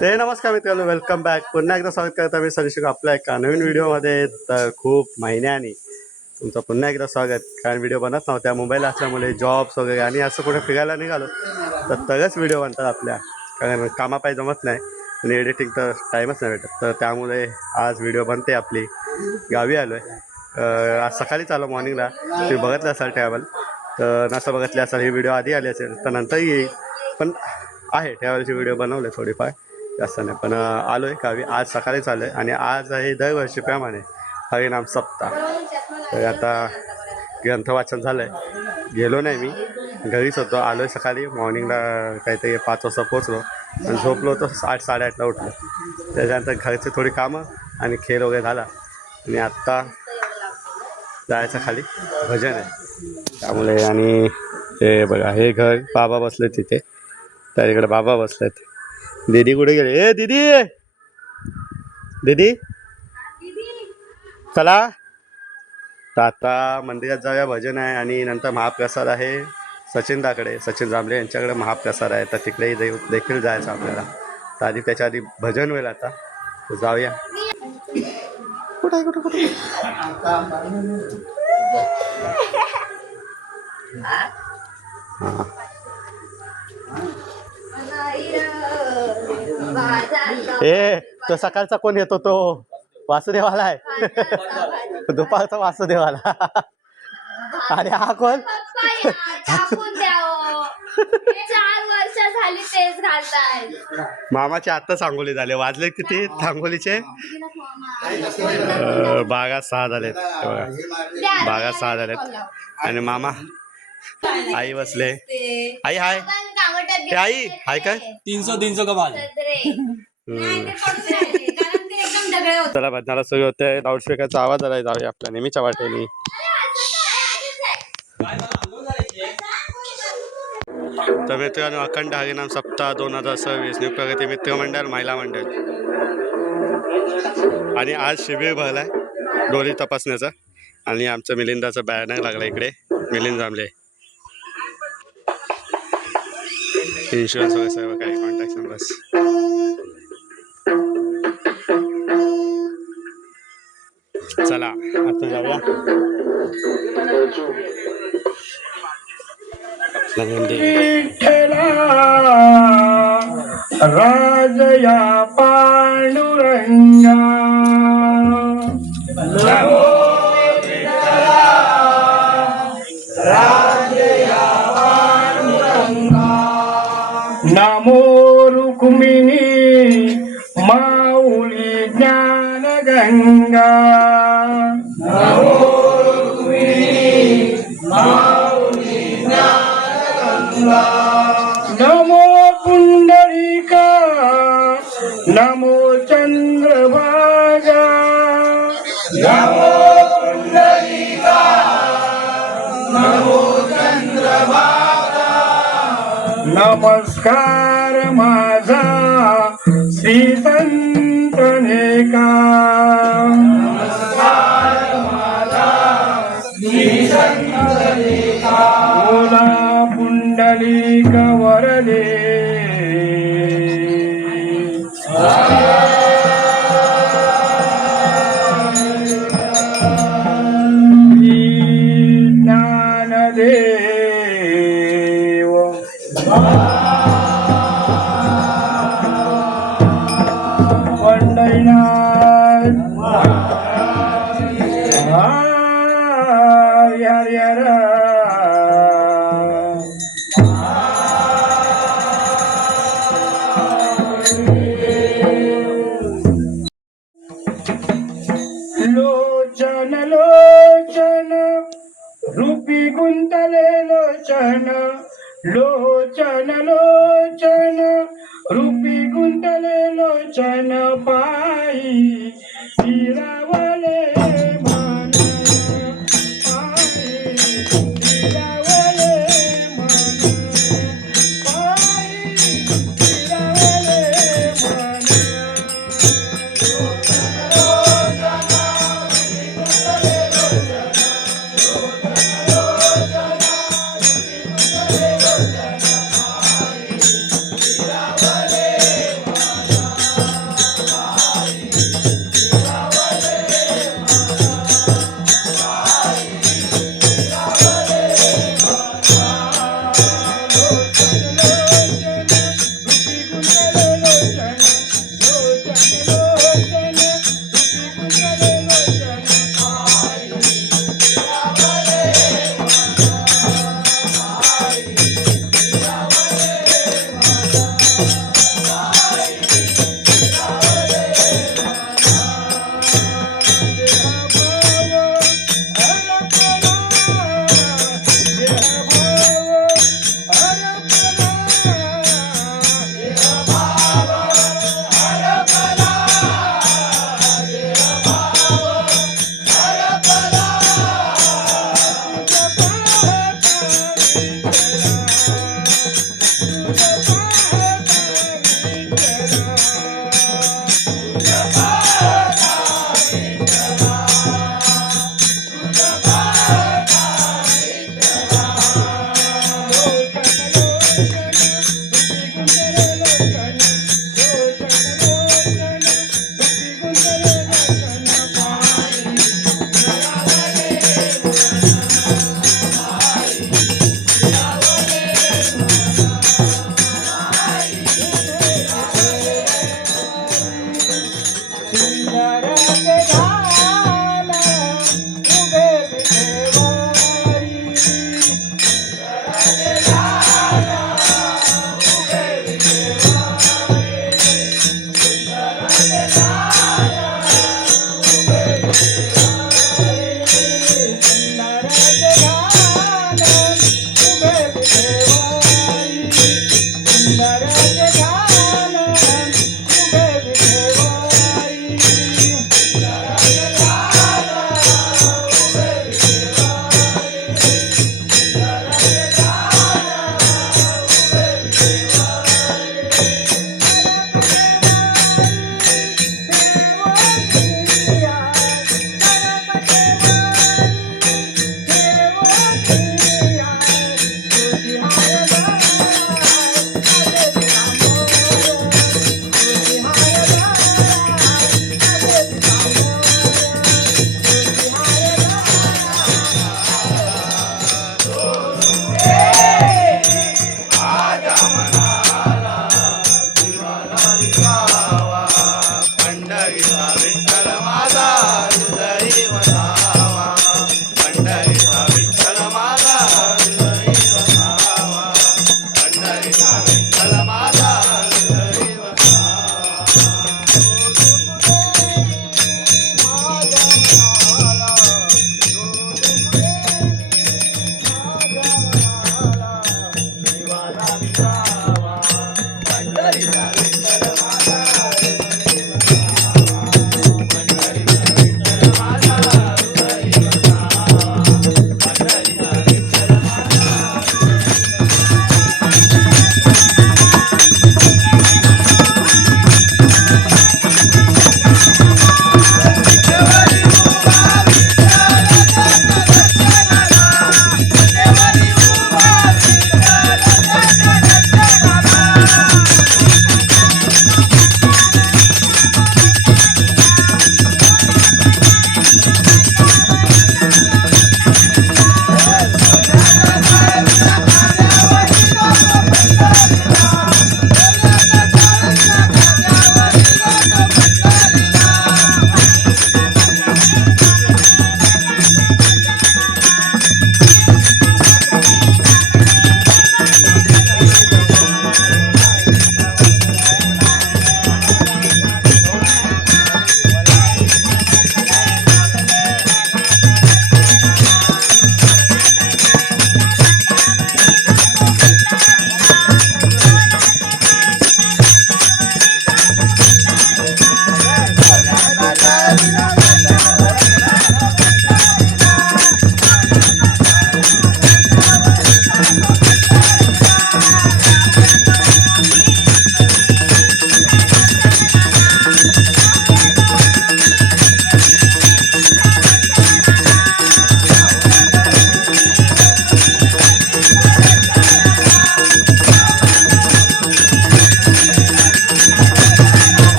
ते नमस्कार मित्रांनो, वेलकम बॅक. पुन्हा एकदा स्वागत करता मी सरीशिक आपल्या एका नवीन व्हिडिओमध्ये. तर खूप महिन्यानी तुमचं पुन्हा एकदा स्वागत. कारण व्हिडिओ बनत नव्हत्या मुंबईला असल्यामुळे, जॉब्स वगैरे आणि असं कुठे फिरायला निघालो तरच व्हिडिओ बनतात आपल्या. कारण कामापायी जमत नाही आणि एडिटिंग तर टाईमच नाही भेटत. तर त्यामुळे आज व्हिडिओ बनते आपली. गावी आलो आहे. आज सकाळीच आलो मॉर्निंगला. तुम्ही बघितलं असाल ट्रॅव्हल. तर नसं बघितले असाल, ही व्हिडिओ आधी आली असेल तर नंतर येईल. पण आहे ट्रॅव्हलचे व्हिडिओ बनवले थोडीफार, जास्त नाही. पण आलो आहे गावी. आज सकाळीच आलो आहे आणि आज आहे दरवर्षीप्रमाणे हरिनाम सप्ताह. तर आता ग्रंथ वाचन झालं आहे. गेलो नाही मी, घरीच होतो. आलो आहे सकाळी मॉर्निंगला, काहीतरी 5 वाजता पोचलो आणि झोपलो होतो 8 साडेआठला उठलो. त्याच्यानंतर घरचे थोडी कामं आणि खेळ वगैरे झाला आणि आत्ता जायचं खाली भजन आहे त्यामुळे. आणि हे बघा, हे घर बाबा बसले तिथे, तर इकडे बाबा बसलेत. दीदी कुठे गेले? ए दीदी, दीदी चला. तर आता मंदिरात जाऊया, भजन आहे आणि नंतर महाप्रसाद आहे सचिन जांभळे यांच्याकडे महाप्रसाद आहे. तर तिकडेही देखील जायचं आपल्याला. तर आधी त्याच्या आधी भजन होईल आता, तर जाऊया. कुठे कुठे कुठे ए तो सकाळचा कोण येतो? तो वासुदेवाला आहे. दुपारचा वासुदेवाला. अरे हा कोण? 4 वर्ष झाली तेच घालताय. मामाचे आत्ता सांगोली झाले. वाजले किती सांगोलीचे? 12:06 झालेत. बघा 6 झालेत. आणि मामा आई बसले. आई हाय. आई हाय काय? 300 कमाल. चला भजनाला सुरू होते. लाऊडस्पीकरचा आवाज आलाय. जाऊया आपल्या नेहमीच्या वाटेने. तर मित्रांनो, अखंड हरिनाम सप्ताह 2026 न्यू प्रगती मित्रमंडळ महिला मंडळ. आणि आज शिबिर भरलाय डोली तपासण्याचा. आणि आमचं मिलिंदाचं बॅनर लागला इकडे, मिलिंद जांभळे. इन्शुरन्स वगैरे सर्व काही, कॉन्टॅक्ट नंबर्स. चला आता जाऊया. राजया पांडुरंगा राजया पांडुरंगा. नमो रुक्मिणी माऊली ज्ञान गंगा. नमो रुक्मिणी माऊली ज्ञान गंगा. नमो पुंडरीका नमो चंद्रभागा. नमो पुंडरीका नमो चंद्रभागा. नमस्कार माझा श्री संतनेका. नमस्कार माझा श्री संतनेका. बोला पुंडलिक वरदे. ज्ञानदेव पंढरीनाथ हरि हर. लोचन लोचन रूपी गुंतले लोचन. लोचन लोचन रूपी गुंतले लोचन. पायी फिरवले मन. पायी फिरवले मन. पायी फिरवले मन.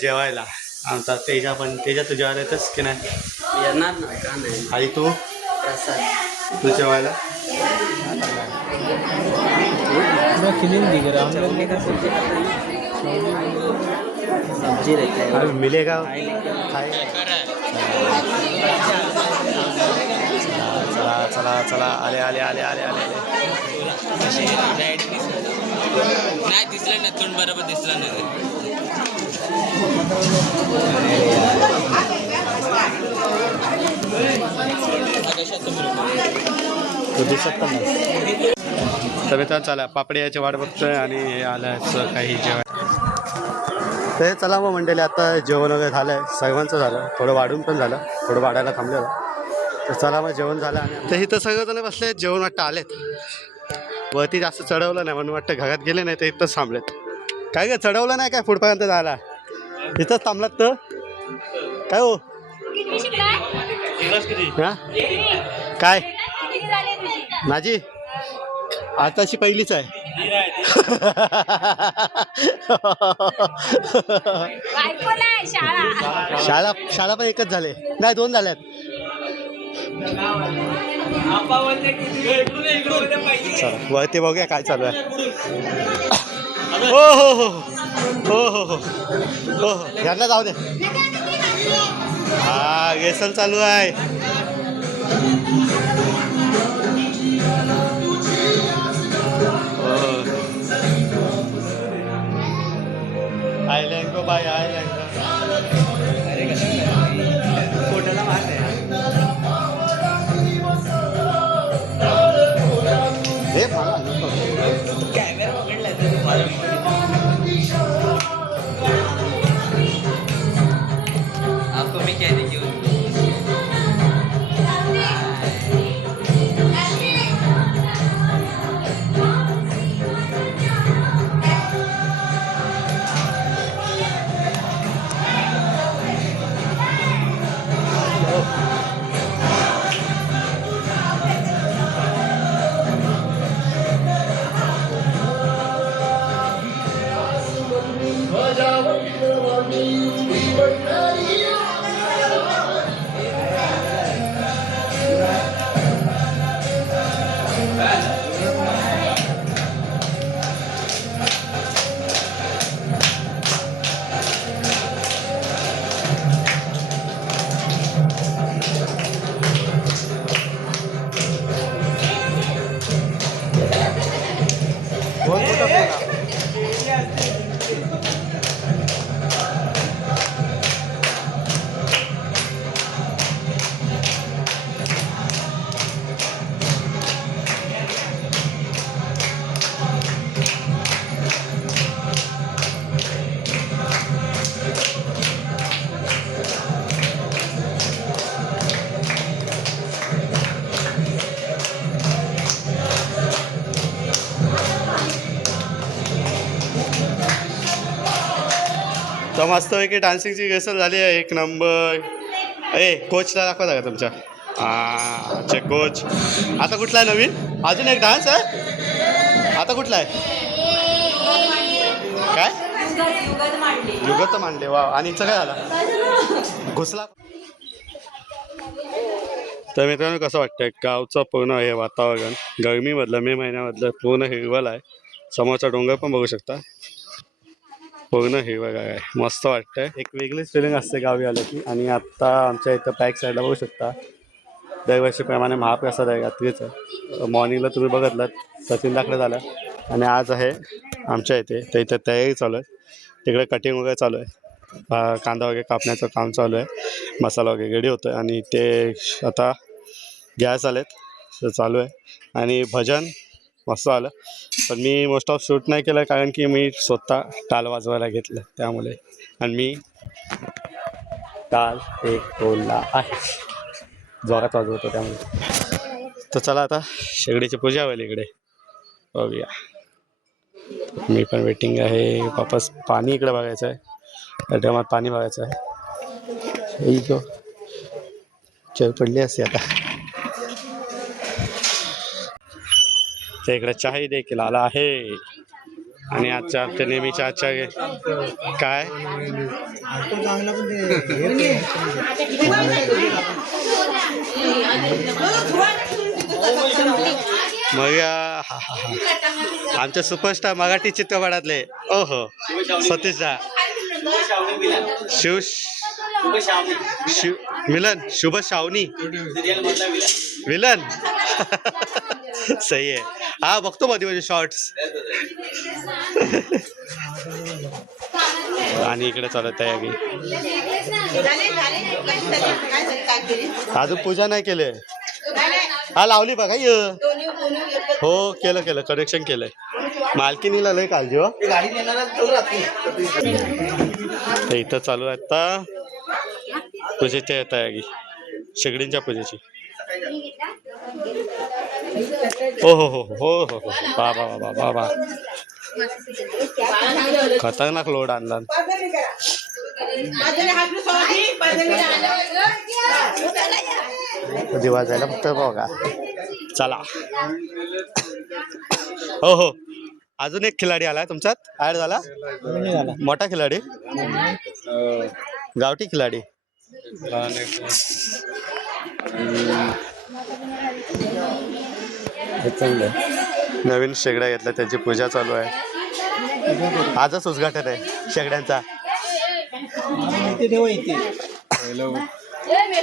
जेवायला आमचा तेजा पण तेजा तू जेवायला येतस की नाही येणार ना का नाही आई तू प्रसाद तू जेवायला हम लोग ने का सोचे सब्जी रहता है अरे मिलेगा खाए लेके खाएगा चला चला चला आले आले आले आले आले नाही दिसलं नाही तोंड बरोबर दिसलं नाही तो दिसत पण नाही तर मित्रांनो चला पापडी याची वाट बघतोय आणि हे आलं काही जेवण ते चला मग मंडळी आता जेवण वगैरे झालं आहे सर्वांचं झालं थोडं वाढून पण झालं थोडं वाढायला थांबलेलं तर चला मग जेवण झालं आणि तर इथं सगळेजण बसले जेवण वाटतं आलेत वरती जास्त चढवलं नाही म्हणून वाटतं घरात गेले नाही तर इथंच थांबलेत काय काय चढवलं नाही काय पुढपर्यंत जायला इथंच थांबलात तर काय हो हां काय माझी आताची पहिलीच आहे शाळा शाळा पण एकच झाले नाही 2 झाल्यात चला वरती बघूया काय चालू आहे हो हो हो हो हो हो हो हो यांना जाऊ दे हा गेसल चालू आहे आयलँड को बाय आयलँड पोटाला मार आहे हे मला कॅमेरा पकडला आपको भी क्या देखिए तर मस्तपैकी डान्सिंगची रिहर्सल झाली आहे 1 नंबर कोचला दाखवा का तुमच्या अच्छा कोच आता कुठला आहे नवीन अजून एक डान्स आहे आता कुठला आहे काय युगत मांडले वा आणि हिचं काय झालं घुसला तर मित्रांनो कसं वाटतंय गावचं पूर्ण हे वातावरण गरमीमधलं मे महिन्यामधलं पूर्ण हिरवळ आहे समोरचा डोंगर पण बघू शकता पूर्ण हिरवळ आहे मस्त वाटतंय एक वेगळीच फिलिंग असते गावी आलं की आणि आत्ता आमच्या इथं बॅक साईडला बघू शकता दरवर्षीप्रमाणे महाप्रसाद आहे रात्रीचं मॉर्निंगला तुम्ही बघितलं सचिन दाखलं झालं आणि आज आहे आमच्या इथे तर इथं तयारी चालू आहे तिकडे कटिंग वगैरे चालू आहे कांदा वगैरे कापण्याचं काम चालू आहे मसाला वगैरे रेडी होतो आहे आणि ते आता गॅस आलेत चालू आहे आणि भजन मस्त आलं पण मी मोस्ट ऑफ शूट नाही केलं कारण की मी स्वतः टाल वाजवायला घेतलं त्यामुळे आणि मी टाल एक टोलला आहे जोरात वाजवतो त्यामुळे तर चला आता शेगडीची पूजा होईल इकडे बघूया मी पण वेटिंग आहे वापस पाणी इकडे बघायचं आहे त्या टायमात पाणी बघायचं आहे ही जो चव पडली असते आता तर इकडे चहाही देखील आला आहे आणि आजच्या आमच्या नेहमीच्या आजच्या काय मग आमचे सुपरस्टार मराठी चित्रपटातले ओहो सतीश दा शिव शिव मिलन शुभ शावनी विलन सही आहे. हा बघतो मध्ये म्हणजे शॉर्ट्स. आणि इकडे चालत आहे आगी. अजून पूजा नाही केले. हा लावली बघा य. हो केलं केलं कनेक्शन केलंय. मालकीनीला लय काळजी हो. इथं चालू आहे आता पूजेची येत आहे आगी शेगडींच्या पूजेची. हो हो हो हो हो हो बाबा बाबा बाबा खतरनाक लोड आणला. दिवा जायला फक्त बघा. चला हो हो अजून एक खिलाडी आलाय तुमच्यात ऍड झाला. मोठा खिलाडी गावठी खिलाडी. नवीन शेगड्या घेतल्या त्याची पूजा चालू आहे. आजच उद्घाटन आहे शेगड्यांचा.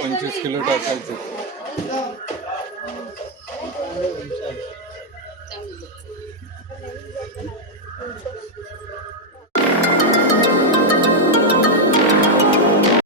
25 किलो टाकायचं.